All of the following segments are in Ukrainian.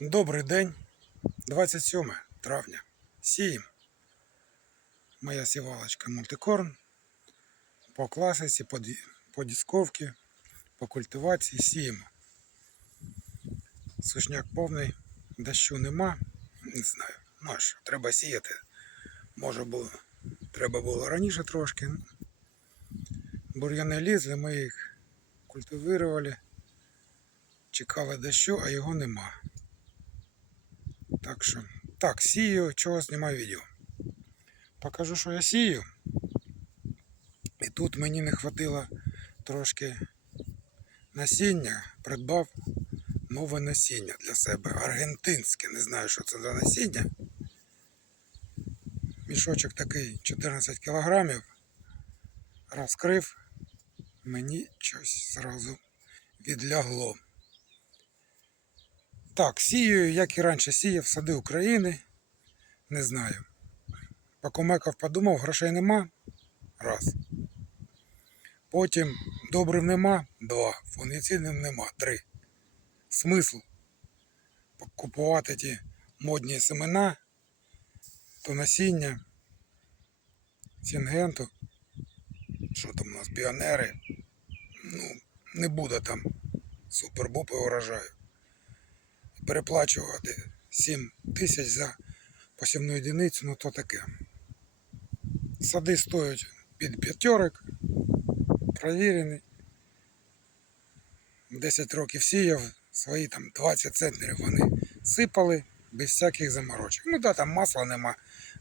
Добрий день, 27 травня. Сієм. Моя сівалочка мультикорн. По класиці, по, по дисковці, по культивації сіємо. Сушняк повний, дощу нема. Не знаю. Ну що, треба сіяти. Може було, треба було раніше трошки. Бур'яни лізли, ми їх культивували. Чекали дощу, а його нема. Так що, так, сію, чого знімаю відео. Покажу, що я сію. І тут мені не хватило трошки насіння. Придбав нове насіння для себе. Аргентинське. Не знаю, що це за насіння. Мішочок такий 14 кілограмів. Розкрив. Мені щось зразу відлягло. Так, сію, як і раніше сіяв, сади України. Не знаю. Покумекав, подумав, грошей нема. Раз. Потім добрив нема. Два. Фунгіцидів нема. Три. Смисл купувати ті модні семена, то насіння, сінгенту. Що там у нас, піонери. Ну, не буде там супер-бупи урожаю переплачувати 7 тисяч за посівну одиницю, ну то таке. Сади стоять під п'ятерик, провірений. 10 років сіяв, свої там 20 центнерів вони сипали без всяких заморочок. Ну да, там масла нема.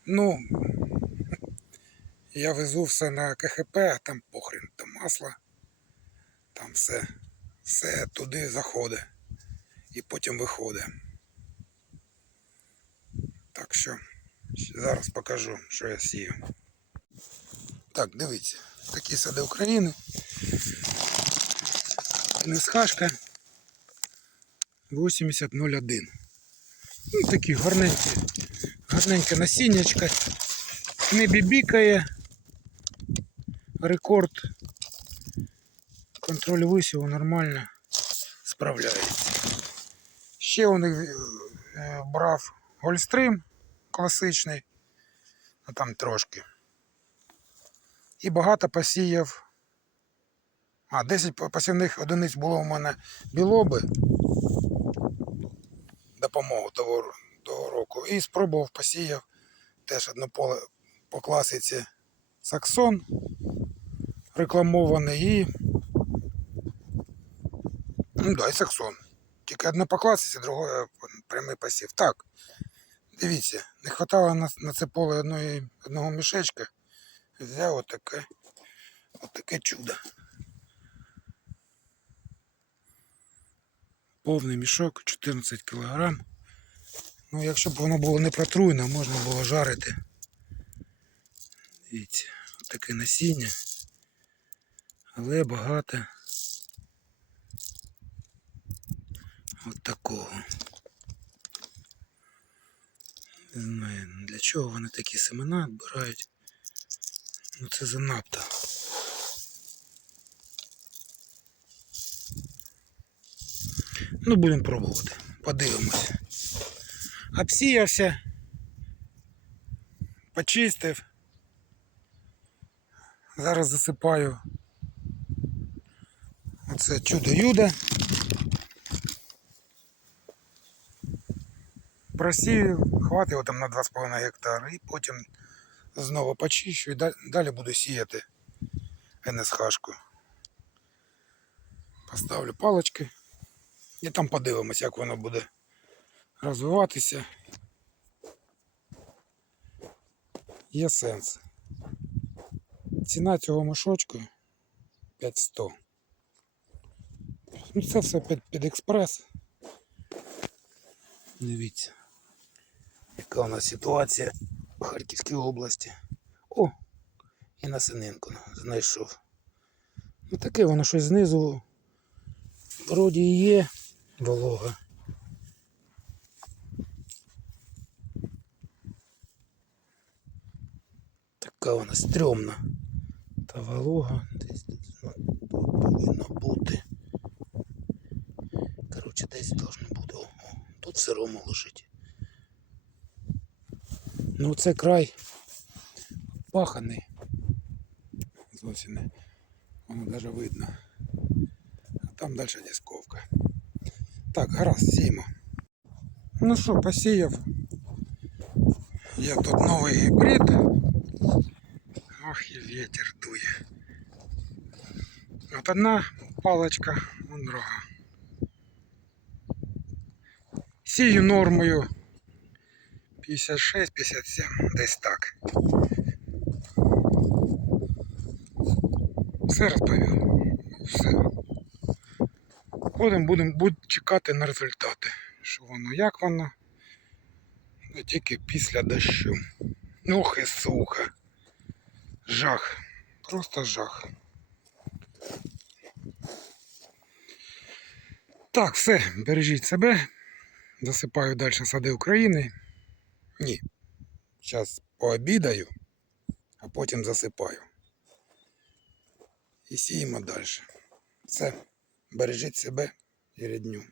Ну, я везу все на КХП, а там похрен, там масло, там все, все туди заходить і потім виходить. Так що зараз покажу, що я сію. Так, дивіться, такі сади України. Несхашка 8001. Ну, такі гарненькі, гарненьке насіннячко. Не бібікає. Рекорд. Контроль висіву нормально справляється. Ще у них е, брав Гольстрим класичний, а там трошки. І багато посіяв. А, 10 посівних одиниць було у мене білоби. Допомогу того, того року. І спробував посіяв теж одне поле по класиці Саксон рекламований і. Ну да, і Саксон. Тільки одне по друге прямий посів. Так, дивіться, не вистачало на, на це поле одної, одного мішечка. Взяв отаке, отаке чудо. Повний мішок, 14 кг. Ну, якщо б воно було не протруєне, можна було жарити. Дивіться, таке насіння. Але багато. От такого. Не знаю, для чого вони такі семена відбирають. Ну це занадто. Ну, будемо пробувати. Подивимось. Обсіявся, почистив. Зараз засипаю оце чудо-юдо. Просію, хватить його там на 2,5 гектари і потім знову почищу і далі буду сіяти НСХшку. Поставлю палочки і там подивимось, як воно буде розвиватися. Є сенс. Ціна цього мішочку 500. Ну це все під, під експрес. Дивіться, яка у нас ситуація в Харківській області. О, і на сининку знайшов. Ну таке воно щось знизу. Вроді і є волога. Така вона стрьомна. Та волога десь тут ну, тут повинно бути. Коротше, десь должно бути. О, тут сирому лежить. Ну це край паханий. Зовсім не. Воно навіть видно. А там далі дисковка. Так, гаразд, сіємо. Ну що, посіяв. Є тут новий гібрид. Ох, і ветер дує. От одна палочка, вон друга. Сію нормою 56-57, десь так. Все розповів. Все. Будемо будем, чекати на результати. Що воно, як воно. Ну, тільки після дощу. Ох і сухо. Жах. Просто жах. Так, все, бережіть себе. Засипаю далі сади України. Ні. Зараз пообідаю, а потім засипаю. І сіємо далі. Все. Бережіть себе і рідню.